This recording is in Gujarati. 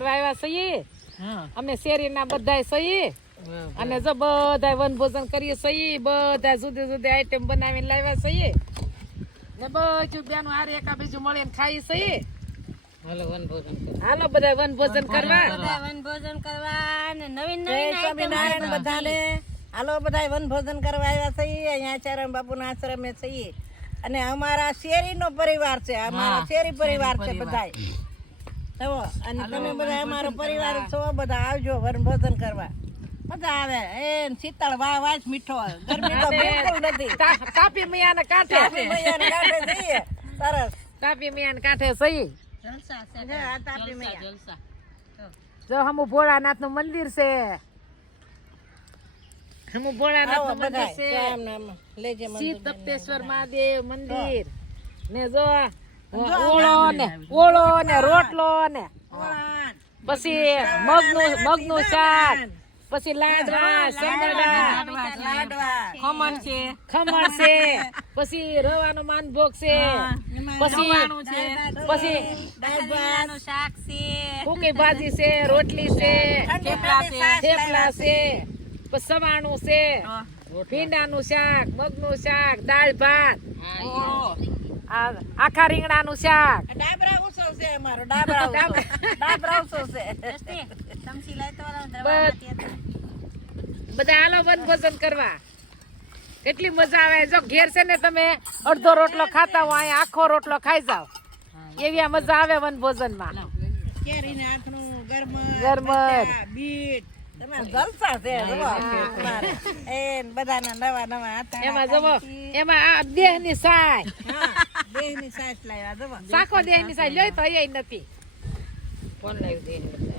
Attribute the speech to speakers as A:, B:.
A: લાવ્યા છીએ.
B: હા.
A: અમે શેરીના બધાય સહી અને જો બધા વનભોજન કરીએ સહી બધા જુદી જુદી આઈટમ બનાવીને લાવ્યા સહી ને બધું બેનો હારે એકા બીજું મળીને ખાઈ સહી
B: હાલો વન ભોજન
A: હાલો બધા વનભોજન કરવા.
C: બધા વનભોજન કરવા ને નવીન નવીન
D: સ્વામિનારાયણ બધાને. હાલો બધા વનભોજન કરવા આવ્યા છીએ. અહીંયા આચાર્ય બાપુના આશ્રમે છીએ. અને અમારા શેરીનો પરિવાર છે. અમારા શેરી પરિવાર છે બધાય. અને તમે બધા અમારો પરિવાર છો બધા આવજો વનભોજન કરવા. મજા આવે. એ શીતળ વાહ વાહ મીઠો ગરમી તો બિલકુલ નથી.
A: તા- તાપી મિયાને કાંઠે
D: આપણે મૈયાને કાંઠે જઈએ. સરસ.
A: તાપી મિયાને કાંઠે સહી
C: જલસા છે
D: છે આ તાપી મૈયા.
B: જલસા.
A: જો. હમુ ભોળાનાથનું મંદિર છે. હમુ ભોળાનાથનું મંદિર
D: બધા
A: છે. શિવ તપ્તેશ્વર મહાદેવ મંદિર. ને જો ઓળો ને ઓળો ને રોટલો ને. પછી મગનું મગનું શાક પછી લાડવા સંગડા.
D: લાડવા
B: ખમણ છે.
A: ખમણ છે. પછી રવાનો માનભોગ છે. પછી પછી
D: દાળ
C: શાક છે.
A: કુકી ભાજી છે રોટલી છે
D: થેપલા છે.
A: થેપલા છે. પછી સવાણું છે. ભીંડાનું શાક મગનું શાક દાળ ભાત. આખા રીંગણાનું શાક.
D: ડાબરા ઉત્સવ છે અમારો ડાબરા ડાબરા ઉત્સવ છે.
C: તો.
A: બધા હાલો વનભોજન કરવા. કેટલી મજા આવે. જો ઘેર છે ને તમે અડધો રોટલો ખાતા હો અહીંયા આખો રોટલો ખાઈ જાવ એવી આ મજા આવે વનમાં
D: કેરીને ગરમ ગરમર. બીટ. તમારે જલસા છે અમારે. એ બધાના નવા નવા હતા
A: એમાં જવો એમાં આ દેહની સાય
D: દેહની સાય લાવ્યા જવો
A: સાખો દેહની સાય લઈ તો એ નથી.
B: કોણ લાવ્યું દે